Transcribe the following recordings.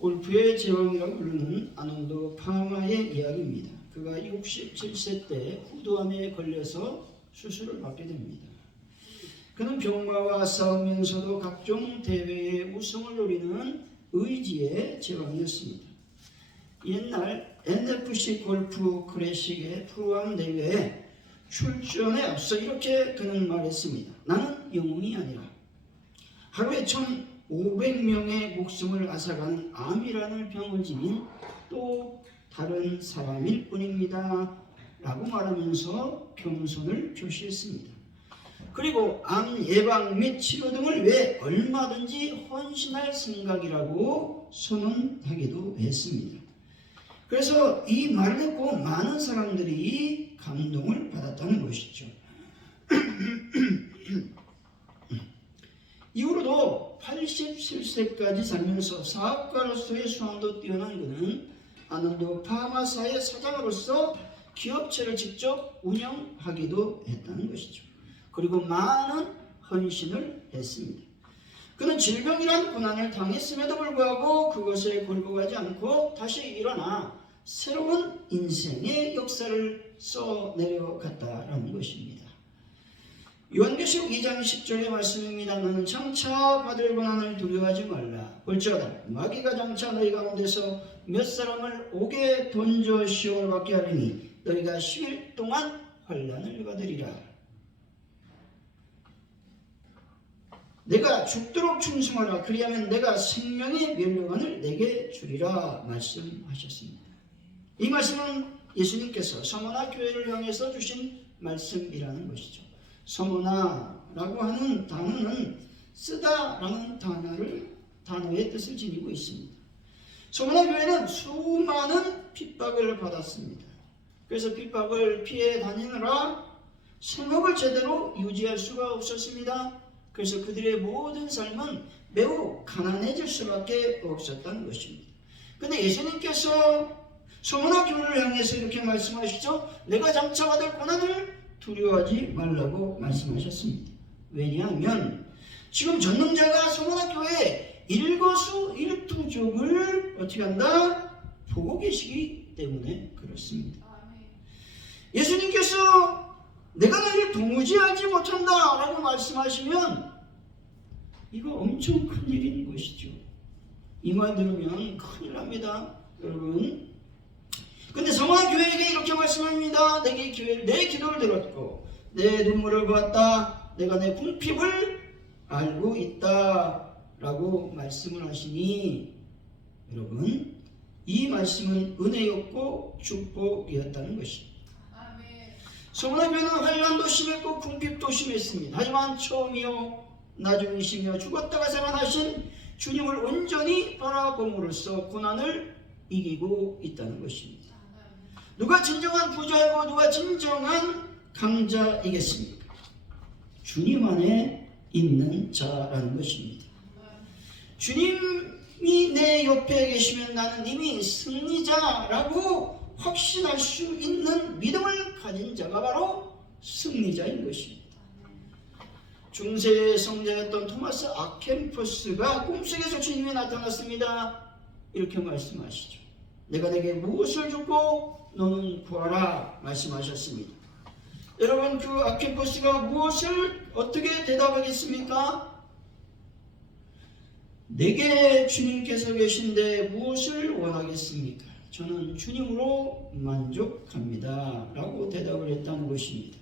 골프의 제왕이라고 부르는 아놀드 파마의 이야기입니다. 그가 67세 때 후두암에 걸려서 수술을 받게 됩니다. 그는 병마와 싸우면서도 각종 대회의 우승을 노리는 의지의 제왕이었습니다. 옛날 NFC 골프 클래식의 프로암 대회에 출전에 앞서 이렇게 그는 말했습니다. 나는 영웅이 아니라 하루에 1,500명의 목숨을 앗아가는 암이라는 병을 지닌 또 다른 사람일 뿐입니다. 라고 말하면서 겸손을 표시했습니다. 그리고 암 예방 및 치료 등을 위해 얼마든지 헌신할 생각이라고 선언하기도 했습니다. 그래서 이 말을 듣고 많은 사람들이 감동을 받았다는 것이죠. 이후로도 87세까지 살면서 사업가로서의 수완도 뛰어난 그는 아놀드 파마사의 사장으로서 기업체를 직접 운영하기도 했다는 것이죠. 그리고 많은 헌신을 했습니다. 그는 질병이란 고난을 당했음에도 불구하고 그것에 굴복하지 않고 다시 일어나 새로운 인생의 역사를 써내려갔다라는 것입니다. 요한계시록 2장 10절의 말씀입니다. 너는 장차 받을 고난을 두려워하지 말라. 볼지어다 마귀가 장차 너희 가운데서 몇 사람을 옥에 던져 시험을 받게 하리니 너희가 10일 동안 환난을 받으리라. 내가 죽도록 충성하라. 그리하면 내가 생명의 면류관을 내게 주리라 말씀하셨습니다. 이 말씀은 예수님께서 서머나 교회를 향해서 주신 말씀이라는 것이죠. 서머나라고 하는 단어는 쓰다라는 단어의 뜻을 지니고 있습니다. 서머나 교회는 수많은 핍박을 받았습니다. 그래서 핍박을 피해 다니느라 생업을 제대로 유지할 수가 없었습니다. 그래서 그들의 모든 삶은 매우 가난해질 수밖에 없었다는 것입니다. 그런데 예수님께서 서머나 교회를 향해서 이렇게 말씀하시죠. 내가 장차 받을 고난을 두려워하지 말라고 말씀하셨습니다. 왜냐하면 지금 전능자가 서머나 교회에 일거수일투족을 어떻게 한다? 보고 계시기 때문에 그렇습니다. 예수님께서 내가 너희를 도무지 알지 못한다 라고 말씀하시면 이거 엄청 큰일인 것이죠. 이 말 들으면 큰일 납니다, 여러분. 근데 서머나 교회에게 이렇게 말씀합니다. 내 기도를 들었고 내 눈물을 보았다. 내가 내 궁핍을 알고 있다 라고 말씀을 하시니 여러분, 이 말씀은 은혜였고 축복이었다는 것입니다. 서머나 교회는 환난도 심했고 궁핍도 심했습니다. 하지만 처음이요 나중이시며 죽었다가 살아나신 주님을 온전히 바라봄으로써 고난을 이기고 있다는 것입니다. 누가 진정한 부자이고 누가 진정한 강자이겠습니까? 주님 안에 있는 자라는 것입니다. 주님이 내 옆에 계시면 나는 이미 승리자라고 확신할 수 있는 믿음을 가진 자가 바로 승리자인 것입니다. 중세 성자였던 토마스 아켄포스가 꿈속에서 주님이 나타났습니다. 이렇게 말씀하시죠. 내가 내게 무엇을 주고 너는 구하라 말씀하셨습니다. 여러분, 그 아켄포스가 무엇을 어떻게 대답하겠습니까? 내게 주님께서 계신데 무엇을 원하겠습니까? 저는 주님으로 만족합니다 라고 대답을 했다는 것입니다.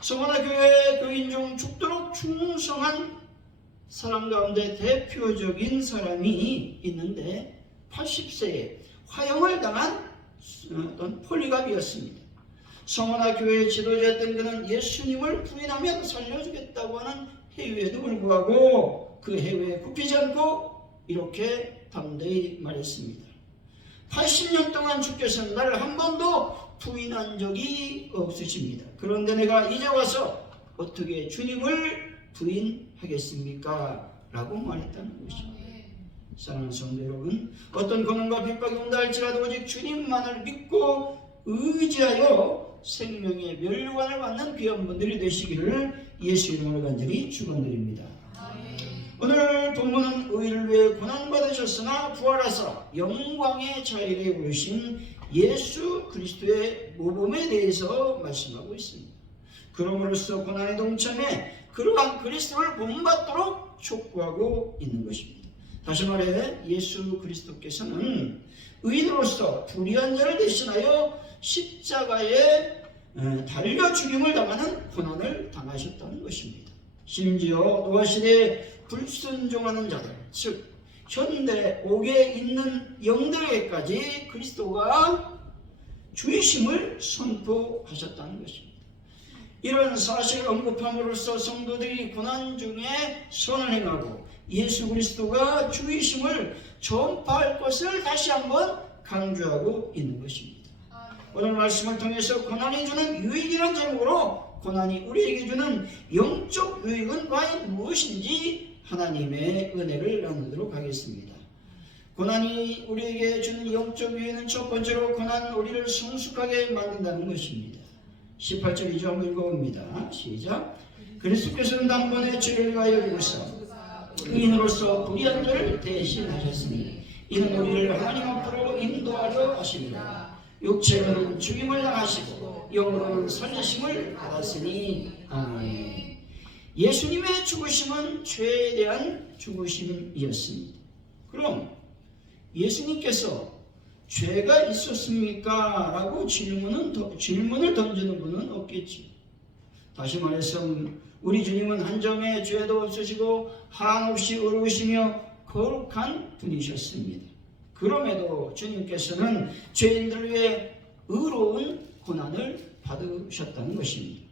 서머나 교회 교인 중 죽도록 충성한 사람 가운데 대표적인 사람이 있는데 80세에 화형을 당한 어떤 폴리갑이었습니다. 서머나 교회의 지도자였던 그는 예수님을 부인하면 살려주겠다고 하는 해유에도 불구하고 그 해유에 굽히지 않고 이렇게 담대히 말했습니다. 80년 동안 주께서는 나를 한 번도 부인한 적이 없으십니다. 그런데 내가 이제 와서 어떻게 주님을 부인하겠습니까? 라고 말했다는 것입니다. 사랑하는 성도 여러분, 어떤 고난과 핍박이 온다 할지라도 오직 주님만을 믿고 의지하여 생명의 면류관을 받는 귀한 분들이 되시기를 예수 이름으로 간절히 축원드립니다. 오늘 오늘 본문은 의를 위해 고난받으셨으나 부활하사 영광의 자리에 오르신 예수 그리스도의 모범에 대해서 말씀하고 있습니다. 그럼으로써 고난에 동참해 그러한 그리스도를 본받도록 촉구하고 있는 것입니다. 다시 말해 예수 그리스도께서는 의인으로서 불의한 자를 대신하여 십자가에 달려 죽임을 당하는 고난을 당하셨다는 것입니다. 심지어 노아시대에 불순종하는 자들, 즉 현대 옥에 있는 영들에게까지 그리스도가 주이심을 선포하셨다는 것입니다. 이런 사실을 언급함으로써 성도들이 고난 중에 선을 행하고 예수 그리스도가 주이심을 전파할 것을 다시 한번 강조하고 있는 것입니다. 오늘 말씀을 통해서 고난이 주는 유익이라는 제목으로 고난이 우리에게 주는 영적 유익은 과연 무엇인지 하나님의 은혜를 나누도록 하겠습니다. 고난이 우리에게 주는 영적 유익은 첫 번째로 고난 우리를 성숙하게 만든다는 것입니다. 18절 2절 한번 읽어봅니다. 시작. 그리스도께서는 단번에 죄를 위하여 죽으사 의인으로서 불의한 자를 대신하셨으니 이는 우리를 하나님 앞으로 인도하려 하십니다. 육체로는 죽임을 당하시고 영으로는 살리심을 받았으니 아멘. 예수님의 죽으심은 죄에 대한 죽으심이었습니다. 그럼 예수님께서 죄가 있었습니까? 라고 질문을 던지는 분은 없겠지. 다시 말해서 우리 주님은 한 점의 죄도 없으시고 한없이 의로우시며 거룩한 분이셨습니다. 그럼에도 주님께서는 죄인들을 위해 의로운 고난을 받으셨다는 것입니다.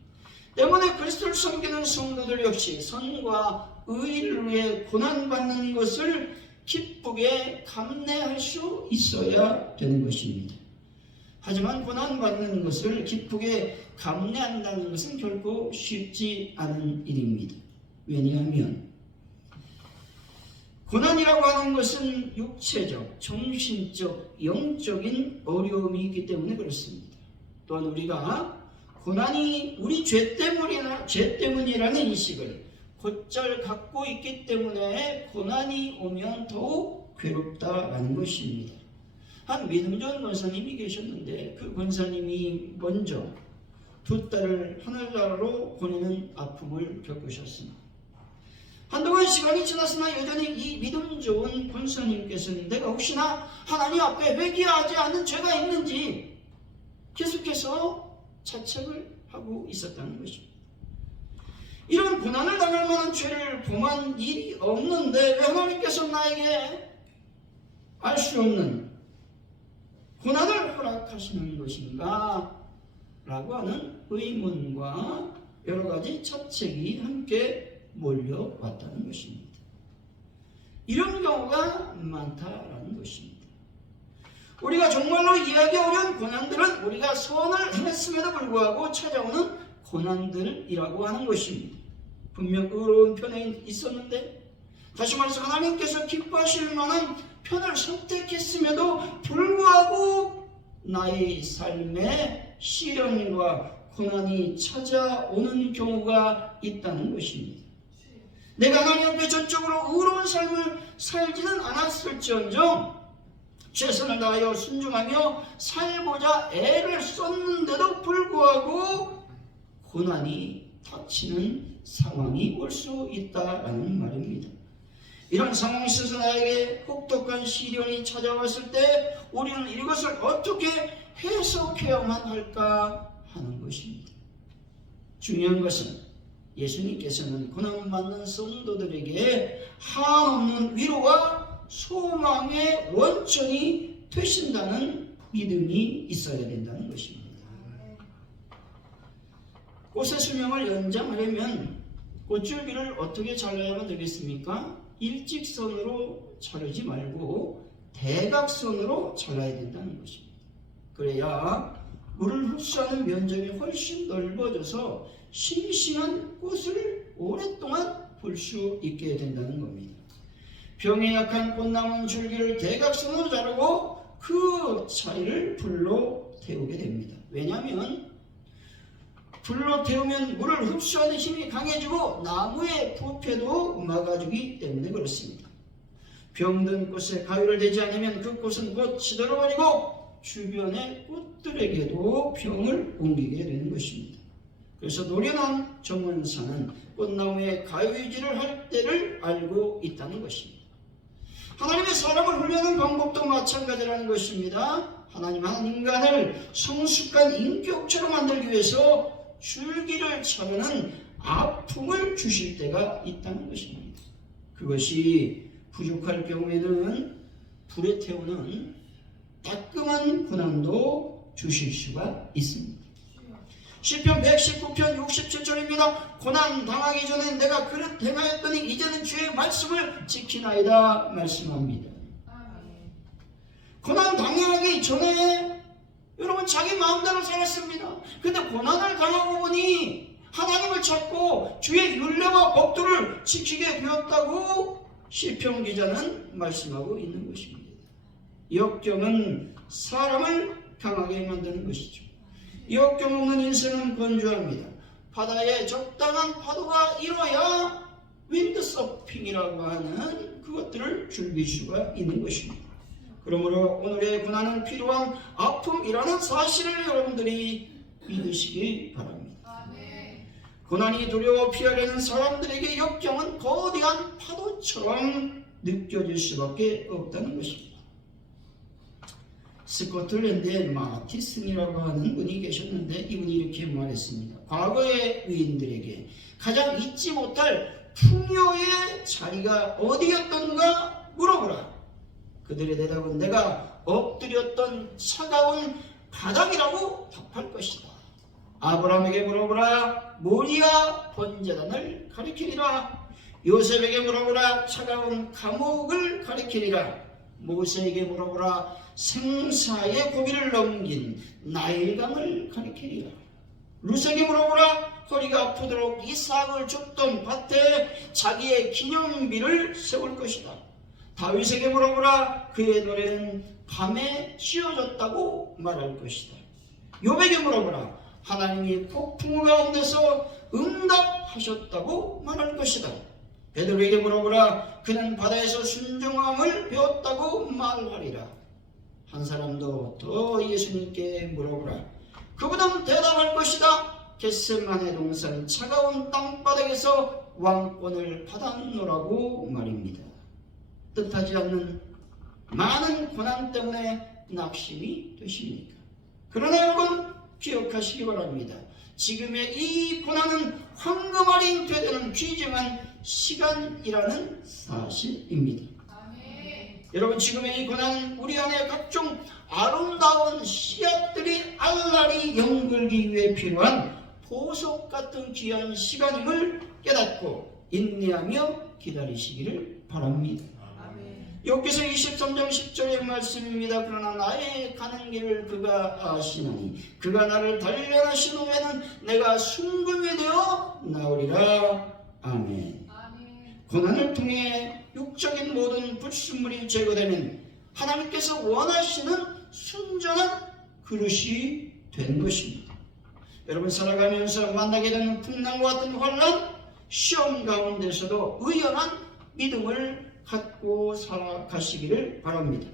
때문에 그리스도를 섬기는 성도들 역시 선과 의를 위해 고난받는 것을 기쁘게 감내할 수 있어야 되는 것입니다. 하지만 고난받는 것을 기쁘게 감내한다는 것은 결코 쉽지 않은 일입니다. 왜냐하면 고난이라고 하는 것은 육체적, 정신적, 영적인 어려움이 있기 때문에 그렇습니다. 또한 우리가 고난이 우리 죄 때문이라는 인식을 곧잘 갖고 있기 때문에 고난이 오면 더욱 괴롭다라는 것입니다. 한 믿음 좋은 권사님이 계셨는데 그 권사님이 먼저 두 딸을 하늘나라로 보내는 아픔을 겪으셨습니다. 한동안 시간이 지났으나 여전히 이 믿음 좋은 권사님께서는 내가 혹시나 하나님 앞에 회개하지 않는 죄가 있는지 계속해서 자책을 하고 있었다는 것입니다. 이런 고난을 당할 만한 죄를 범한 일이 없는데 왜 하나님께서 나에게 알 수 없는 고난을 허락하시는 것인가? 라고 하는 의문과 여러 가지 자책이 함께 몰려왔다는 것입니다. 이런 경우가 많다라는 것입니다. 우리가 정말로 이해하기 어려운 고난들은 우리가 선을 행했음에도 불구하고 찾아오는 고난들이라고 하는 것입니다. 분명 의로운 편에 있었는데 다시 말해서 하나님께서 기뻐하실 만한 편을 선택했음에도 불구하고 나의 삶에 시련과 고난이 찾아오는 경우가 있다는 것입니다. 내가 하나님 앞에 전적으로 의로운 삶을 살지는 않았을지언정 최선을 다하여 순종하며 살고자 애를 썼는데도 불구하고 고난이 닥치는 상황이 올 수 있다라는 말입니다. 이런 상황이 있어서 나에게 혹독한 시련이 찾아왔을 때 우리는 이것을 어떻게 해석해야만 할까 하는 것입니다. 중요한 것은 예수님께서는 고난받는 성도들에게 한없는 위로와 소망의 원천이 되신다는 믿음이 있어야 된다는 것입니다. 꽃의 수명을 연장하려면 꽃줄기를 어떻게 잘라야만 되겠습니까? 일직선으로 자르지 말고 대각선으로 잘라야 된다는 것입니다. 그래야 물을 흡수하는 면적이 훨씬 넓어져서 싱싱한 꽃을 오랫동안 볼 수 있게 된다는 겁니다. 병에 약한 꽃나무 줄기를 대각선으로 자르고 그 차이를 불로 태우게 됩니다. 왜냐하면 불로 태우면 물을 흡수하는 힘이 강해지고 나무의 부패도 막아주기 때문에 그렇습니다. 병든 꽃에 가위를 대지 않으면 그 꽃은 곧 시들어버리고 주변의 꽃들에게도 병을 옮기게 되는 것입니다. 그래서 노련한 정원사는 꽃나무에 가위질을 할 때를 알고 있다는 것입니다. 하나님의 사람을 훈련하는 방법도 마찬가지라는 것입니다. 하나님은 인간을 성숙한 인격체로 만들기 위해서 줄기를 자르는 아픔을 주실 때가 있다는 것입니다. 그것이 부족할 경우에는 불에 태우는 따끔한 고난도 주실 수가 있습니다. 시편 119편 67절입니다. 고난 당하기 전에 내가 그릇 행하였더니 이제는 주의 말씀을 지키나이다 말씀합니다. 고난 당하기 전에 여러분 자기 마음대로 살았습니다. 근데 고난을 당하고 보니 하나님을 찾고 주의 율례와 법도를 지키게 되었다고 시편 기자는 말씀하고 있는 것입니다. 역경은 사람을 강하게 만드는 것이죠. 역경 없는 인생은 건조합니다. 바다에 적당한 파도가 일어야 윈드서핑이라고 하는 그것들을 즐길 수가 있는 것입니다. 그러므로 오늘의 고난은 필요한 아픔이라는 사실을 여러분들이 믿으시기 바랍니다. 고난이 두려워 피하려는 사람들에게 역경은 거대한 파도처럼 느껴질 수밖에 없다는 것입니다. 스코틀랜드의 마티슨이라고 하는 분이 계셨는데 이분이 이렇게 말했습니다. 과거의 의인들에게 가장 잊지 못할 풍요의 자리가 어디였던가 물어보라. 그들의 대답은 내가 엎드렸던 차가운 바닥이라고 답할 것이다. 아브라함에게 물어보라. 모리아 번제단을 가리키리라. 요셉에게 물어보라. 차가운 감옥을 가리키리라. 모세에게 물어보라. 생사의 고비를 넘긴 나일강을 가리키리라. 룻에게 물어보라. 허리가 아프도록 이삭을 줬던 밭에 자기의 기념비를 세울 것이다. 다윗에게 물어보라. 그의 노래는 밤에 지어졌다고 말할 것이다. 욥에게 물어보라. 하나님이 폭풍 가운데서 응답하셨다고 말할 것이다. 베드로에게 물어보라. 그는 바다에서 순종함을 배웠다고 말하리라. 한 사람도 더 예수님께 물어보라. 그분은 대답할 것이다. 겟세마네 동산 차가운 땅바닥에서 왕권을 받았노라고 말입니다. 뜻하지 않는 많은 고난 때문에 낙심이 되십니까? 그러나 여러분 기억하시기 바랍니다. 지금의 이 고난은 황금알이 되는 귀중한 시간이라는 사실입니다. 여러분 지금의 이 고난은 우리 안에 각종 아름다운 씨앗들이 알알이 연글기 위해 필요한 보석 같은 귀한 시간임을 깨닫고 인내하며 기다리시기를 바랍니다. 욥기서 23장 10절의 말씀입니다. 그러나 나의 가는 길을 그가 아시나니 그가 나를 단련하신 후에는 내가 순금이 되어 나오리라. 아멘. 고난을 통해 육적인 모든 불순물이 제거되는 하나님께서 원하시는 순전한 그릇이 된 것입니다. 여러분 살아가면서 만나게 되는 풍랑과 같은 환난, 시험 가운데서도 의연한 믿음을 갖고 살아가시기를 바랍니다.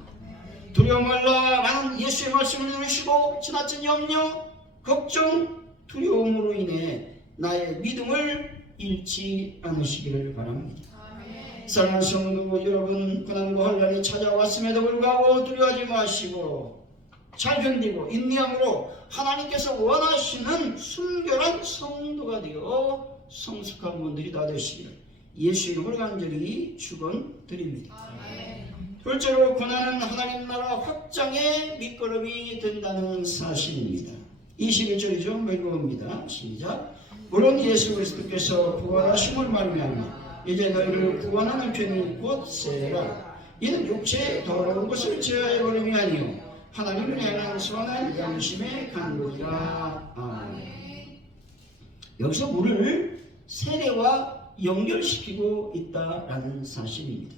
두려워 말라. 나는 예수의 말씀을 들으시고 지나친 염려, 걱정, 두려움으로 인해 나의 믿음을 잃지 않으시기를 바랍니다. 사랑하는 성도 여러분, 고난과 환난이 찾아왔음에도 불구하고 두려워하지 마시고 잘 견디고 인내함으로 하나님께서 원하시는 순결한 성도가 되어 성숙한 분들이 다 되시기를 예수 이름으로 간절히 축원드립니다. 둘째로 고난은 하나님 나라 확장의 밑거름이 된다는 사실입니다. 21절이죠. 읽어봅니다. 시작. 물론 예수 그리스도께서 구원하심을 말미암아 이제 너희를 구원하는 편이 곧 세라. 이는 육체의 더러운 것을 제하여 버림이 아니요 하나님을 향한 선한 양심의 간구이라. 아멘. 여기서 물을 세례와 연결시키고 있다라는 사실입니다.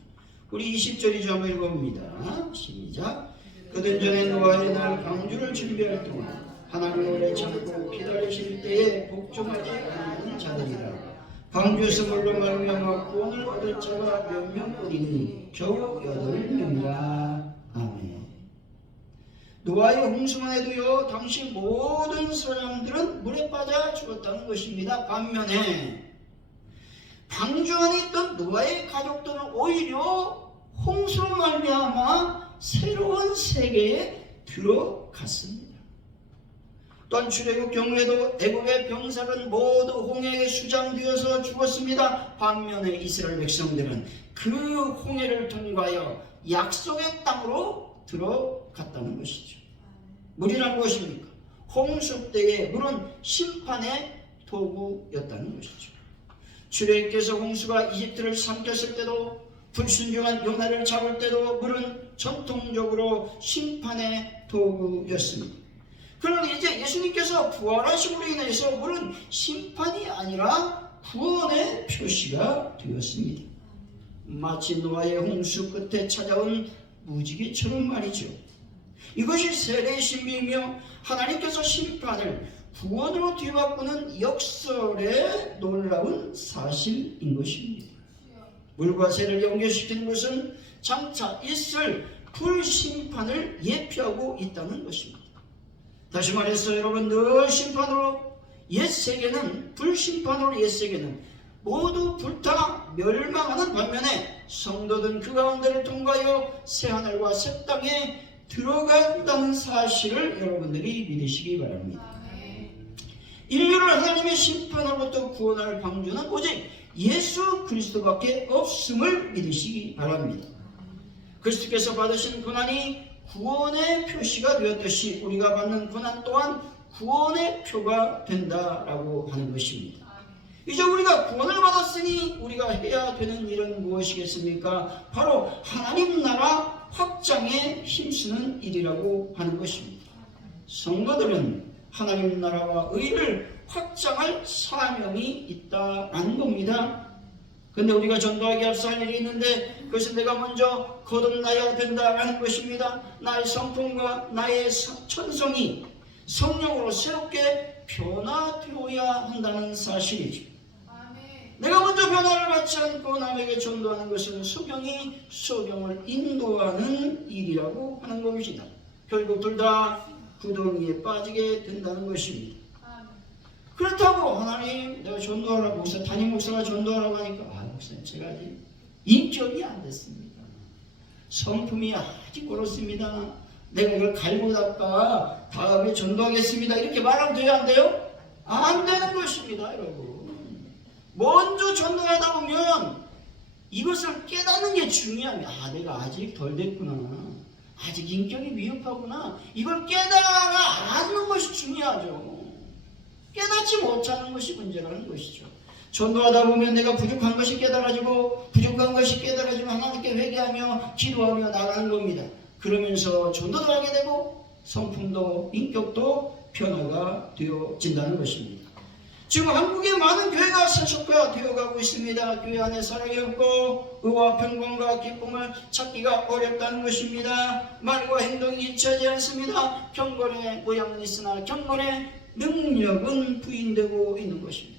우리 20절이죠. 한번 읽어봅니다. 시작. 그들 전에 노아의 날 방주를 준비할 동안 하나님을 오래 참고 기다리실 때에 복종하지 않는 자들이라. 방주 선물로 말미암아 구원을 얻을 자가 몇 명뿐이니 겨우 8명이라. 아멘. 노아의 홍수만해도요 당시 모든 사람들은 물에 빠져 죽었다는 것입니다. 반면에 방주 안에 있던 노아의 가족들은 오히려 홍수로 말미암아 새로운 세계에 들어갔습니다. 또한 출애굽 경우에도 애굽의 병사는 모두 홍해에 수장되어서 죽었습니다. 반면에 이스라엘 백성들은 그 홍해를 통과하여 약속의 땅으로 들어갔다는 것이죠. 물이란 무엇입니까? 홍수 때의 물은 심판의 도구였다는 것이죠. 출애굽께서 홍수가 이집트를 삼켰을 때도, 불순종한 요나를 잡을 때도 물은 전통적으로 심판의 도구였습니다. 그런데 이제 예수님께서 부활하심으로 인해서 물은 심판이 아니라 구원의 표시가 되었습니다. 마치 노아의 홍수 끝에 찾아온 무지개처럼 말이죠. 이것이 세례의 신비이며 하나님께서 심판을 구원으로 뒤바꾸는 역설의 놀라운 사실인 것입니다. 물과 새를 연결시키는 것은 장차 있을 불심판을 예표하고 있다는 것입니다. 다시 말해서 여러분, 늘 심판으로 옛세계는, 불심판으로 옛세계는 모두 불타 멸망하는 반면에 성도들은 그 가운데를 통과하여 새하늘과 새 땅에 들어간다는 사실을 여러분들이 믿으시기 바랍니다. 인류를 하나님의 심판으로부터 구원할 방주는 오직 예수 그리스도밖에 없음을 믿으시기 바랍니다. 그리스도께서 받으신 고난이 구원의 표시가 되었듯이 우리가 받는 고난 또한 구원의 표가 된다라고 하는 것입니다. 이제 우리가 구원을 받았으니 우리가 해야 되는 일은 무엇이겠습니까? 바로 하나님 나라 확장에 힘쓰는 일이라고 하는 것입니다. 성도들은 하나님 나라와 의를 확장할 사명이 있다는 겁니다. 근데 우리가 전도하기 앞서 할 일이 있는데 그것은 내가 먼저 거듭나야 된다는 것입니다. 나의 성품과 나의 천성이 성령으로 새롭게 변화되어야 한다는 사실이죠. 내가 먼저 변화를 받지 않고 남에게 전도하는 것은 소경이 소경을 인도하는 일이라고 하는 것입니다. 결국 둘 다 구덩이에 빠지게 된다는 것입니다. 그렇다고 하나님 내가 전도하라고 담임 목사가 전도하라고 하니까 목사님 제가 아직 인격이 안 됐습니다. 성품이 아직 그렇습니다. 내가 이걸 갈고 닦아 다음에 전도하겠습니다. 이렇게 말하면 돼요? 안 돼요? 안 되는 것입니다. 여러분, 먼저 전도하다 보면 이것을 깨닫는 게 중요합니다. 내가 아직 덜 됐구나. 아직 인격이 미흡하구나. 이걸 깨달아 아는 것이 중요하죠. 깨닫지 못하는 것이 문제라는 것이죠. 전도하다 보면 내가 부족한 것이 깨달아지고 부족한 것이 깨달아지면 하나님께 회개하며 기도하며 나가는 겁니다. 그러면서 전도도 하게 되고 성품도 인격도 변화가 되어진다는 것입니다. 지금 한국의 많은 교회가 세속화 되어가고 있습니다. 교회 안에 사랑이 없고 의와 평강과 기쁨을 찾기가 어렵다는 것입니다. 말과 행동이 일치하지 않습니다. 경건의 모양은 있으나 경건의 능력은 부인되고 있는 것입니다.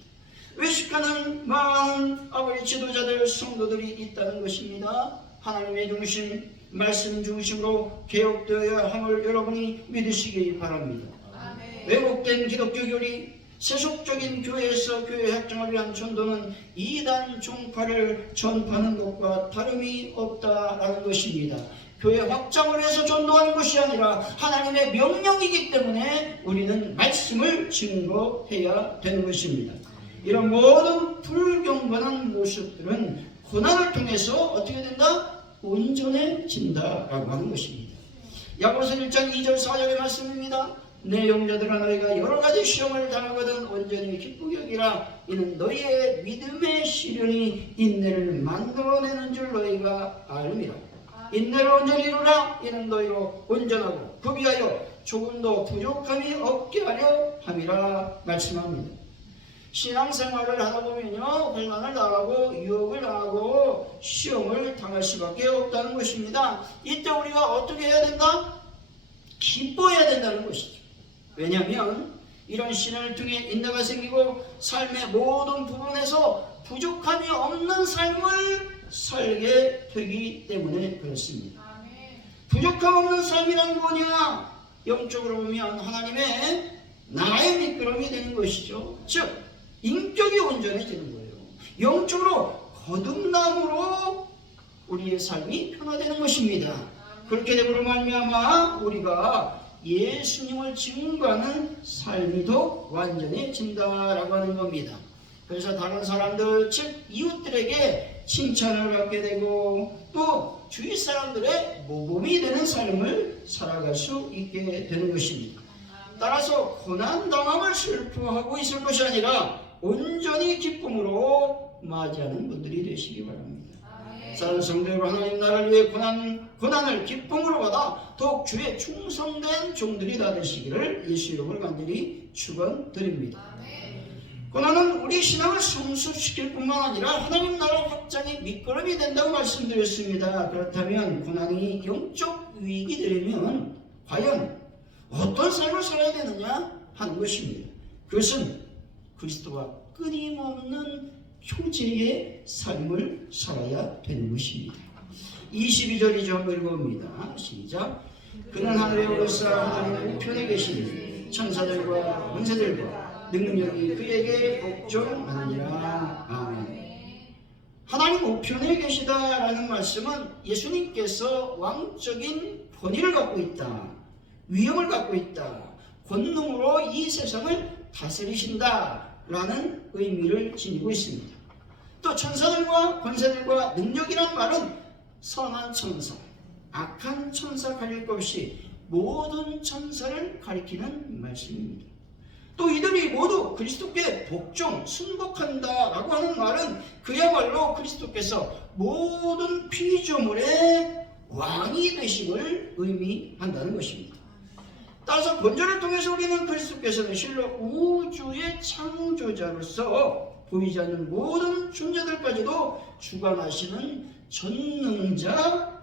외식하는 많은 아버지 지도자들 성도들이 있다는 것입니다. 하나님의 중심, 말씀 중심으로 개혁되어야 함을 여러분이 믿으시기 바랍니다. 아멘. 왜곡된 기독교 교리, 세속적인 교회에서 교회 확장을 위한 전도는 이단 종파를 전파하는 것과 다름이 없다라는 것입니다. 교회 확장을 위해서 전도하는 것이 아니라 하나님의 명령이기 때문에 우리는 말씀을 증거해야 되는 것입니다. 이런 모든 불경건한 모습들은 고난을 통해서 어떻게 된다? 온전해진다라고 하는 것입니다. 야고보서 1장 2절 4절의 말씀입니다. 내 영자들아 너희가 여러가지 시험을 당하거든 온전히 기쁘게 여기라. 이는 너희의 믿음의 시련이 인내를 만들어내는 줄 너희가 알미라. 인내를 온전히 이루라. 이는 너희로 온전하고 구비하여 조금도 부족함이 없게 하려 함이라 말씀합니다. 신앙생활을 하다 보면요, 환난을 당하고 유혹을 당하고 시험을 당할 수밖에 없다는 것입니다. 이때 우리가 어떻게 해야 된다? 기뻐해야 된다는 것이죠. 왜냐하면 이런 신을 통해 인내가 생기고 삶의 모든 부분에서 부족함이 없는 삶을 살게 되기 때문에 그렇습니다. 부족함 없는 삶이란 뭐냐? 영적으로 보면 하나님의 나의 미끄럼이 되는 것이죠. 즉 인격이 온전해지는 거예요. 영적으로 거듭남으로 우리의 삶이 변화되는 것입니다. 그렇게 되므로 말미암아 우리가 예수님을 증거하는 삶이 더 완전해진다라고 하는 겁니다. 그래서 다른 사람들, 즉 이웃들에게 칭찬을 받게 되고 또 주위 사람들의 모범이 되는 삶을 살아갈 수 있게 되는 것입니다. 따라서 고난당함을 슬퍼하고 있을 것이 아니라 온전히 기쁨으로 맞이하는 분들이 되시기 바랍니다. 사랑하는 성도 여러분, 하나님 나라를 위해 고난을 기쁨으로 받아 더욱 주의 충성된 종들이 다 되시기를 예수 이름으로 간절히 축원드립니다. 고난은 우리 신앙을 성숙시킬 뿐만 아니라 하나님 나라 확장의 밑거름이 된다고 말씀드렸습니다. 그렇다면 고난이 영적 위익이 되려면 과연 어떤 삶을 살아야 되느냐 하는 것입니다. 그것은 그리스도와 끊임없는 교제의 삶을 살아야 되는 것입니다. 22절이죠. 한번 읽어봅니다. 시작. 그는 하늘에 오르사 하나님의 우편에 계시니 천사들과 권세들과 능력이 그에게 복종하느니라. 아멘. 하나님 우편에 계시다라는 말씀은 예수님께서 왕적인 권위를 갖고 있다, 위엄을 갖고 있다, 권능으로 이 세상을 다스리신다라는 의미를 지니고 있습니다. 또 천사들과 권세들과 능력이란 말은 선한 천사, 악한 천사 가릴 것 없이 모든 천사를 가리키는 말씀입니다. 또 이들이 모두 그리스도께 복종, 순복한다라고 하는 말은 그야말로 그리스도께서 모든 피조물의 왕이 되심을 의미한다는 것입니다. 따라서 본절을 통해서 우리는 그리스도께서는 실로 우주의 창조자로서 보이지 않는 모든 존재들까지도 주관하시는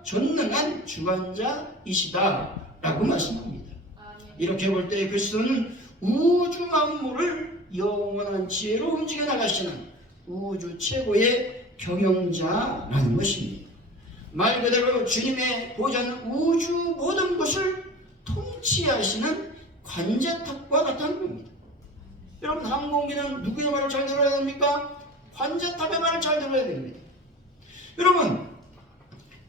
전능한 주관자이시다라고 말씀합니다. 이렇게 볼 때 그리스도는 우주 만물을 영원한 지혜로 움직여 나가시는 우주 최고의 경영자라는 것입니다. 말 그대로 주님의 보좌는 우주 모든 것을 통치하시는 관제탑과 같다는 겁니다. 여러분, 항공기는 누구의 말을 잘 들어야 됩니까? 관제탑의 말을 잘 들어야 됩니다. 여러분,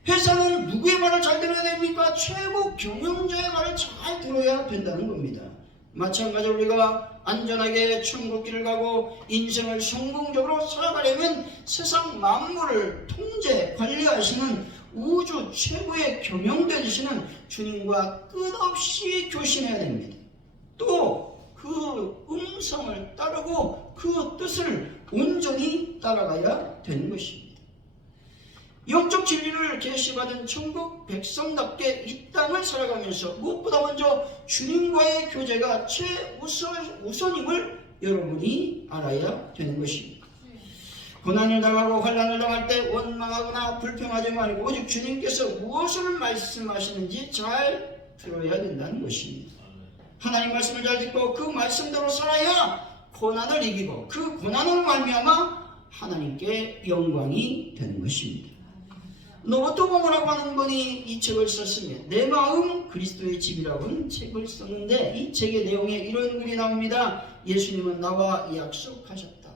회사는 누구의 말을 잘 들어야 됩니까? 최고 경영자의 말을 잘 들어야 된다는 겁니다. 마찬가지로 우리가 안전하게 천국길을 가고 인생을 성공적으로 살아가려면 세상 만물을 통제, 관리하시는 우주 최고의 경영되시는 주님과 끝없이 교신해야 됩니다. 또 그 음성을 따르고 그 뜻을 온전히 따라가야 되는 것입니다. 영적 진리를 계시받은 천국 백성답게 이 땅을 살아가면서 무엇보다 먼저 주님과의 교제가 최우선임을 여러분이 알아야 되는 것입니다. 고난을 당하고 환난을 당할 때 원망하거나 불평하지 말고 오직 주님께서 무엇을 말씀하시는지 잘 들어야 된다는 것입니다. 하나님 말씀을 잘 듣고 그 말씀대로 살아야 고난을 이기고 그 고난으로 말미암아 하나님께 영광이 되는 것입니다. 노보토공이라고 하는 분이 이 책을 썼으며 내 마음 그리스도의 집이라고는 책을 썼는데 이 책의 내용에 이런 글이 나옵니다. 예수님은 나와 약속하셨다.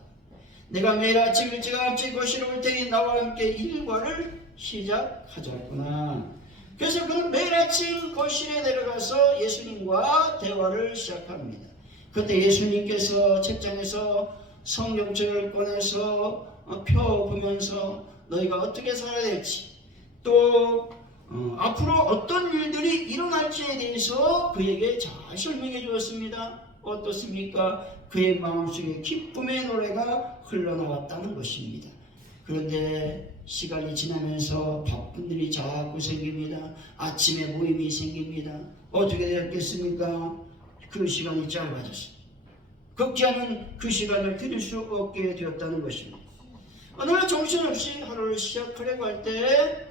내가 매일 아침 일찌감치 거실에 올 테니 나와 함께 일과를 시작하자꾸나. 그래서 그는 매일 아침 거실에 내려가서 예수님과 대화를 시작합니다. 그때 예수님께서 책장에서 성경책을 꺼내서 펴보면서 너희가 어떻게 살아야 될지 또 앞으로 어떤 일들이 일어날지에 대해서 그에게 잘 설명해 주었습니다. 어떻습니까? 그의 마음속에 기쁨의 노래가 흘러나왔다는 것입니다. 그런데 시간이 지나면서 바쁜 일이 자꾸 생깁니다. 아침에 모임이 생깁니다. 어떻게 되었겠습니까? 그 시간이 짧아졌습니다. 극기하는 그 시간을 드릴 수 없게 되었다는 것입니다. 어느 날 정신없이 하루를 시작하려고 할 때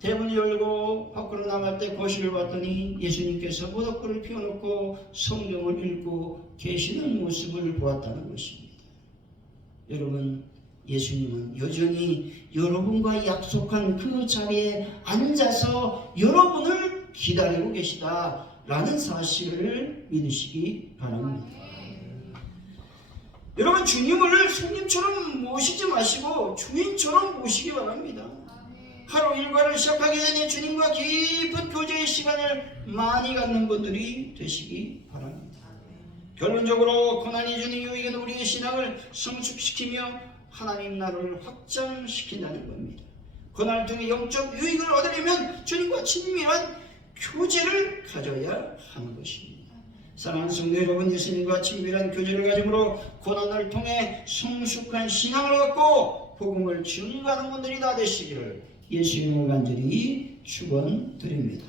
대문을 열고 밖으로 나갈 때 거실을 봤더니 예수님께서 모닥불을 피워놓고 성경을 읽고 계시는 모습을 보았다는 것입니다. 여러분, 예수님은 여전히 여러분과 약속한 그 자리에 앉아서 여러분을 기다리고 계시다라는 사실을 믿으시기 바랍니다. 여러분, 주님을 손님처럼 모시지 마시고 주인처럼 모시기 바랍니다. 하루 일과를 시작하기 전에 주님과 깊은 교제의 시간을 많이 갖는 분들이 되시기 바랍니다. 결론적으로 고난이 주는 유익은 우리의 신앙을 성숙시키며 하나님 나라를 확장시킨다는 겁니다. 고난을 통해 영적 유익을 얻으려면 주님과 친밀한 교제를 가져야 하는 것입니다. 사랑하는 성도 여러분, 예수님과 친밀한 교제를 가짐으로 고난을 통해 성숙한 신앙을 갖고 복음을 증거하는 분들이 다 되시기를 예수님을 간절히 축원드립니다.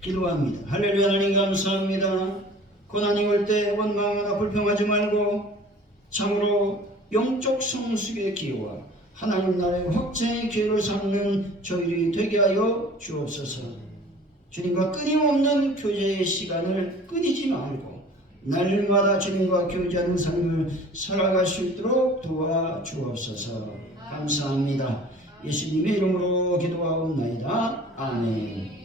기도합니다. 할렐루야. 하나님 감사합니다. 고난이 올 때 원망하거나 불평하지 말고 참으로 영적 성숙의 기회와 하나님 나라의 확장의 기회를 삼는 저희들이 되게 하여 주옵소서. 주님과 끊임없는 교제의 시간을 끊이지 말고 날마다 주님과 교제하는 삶을 살아갈 수 있도록 도와주옵소서. 감사합니다. 예수님의 이름으로 기도하옵나이다. 아멘.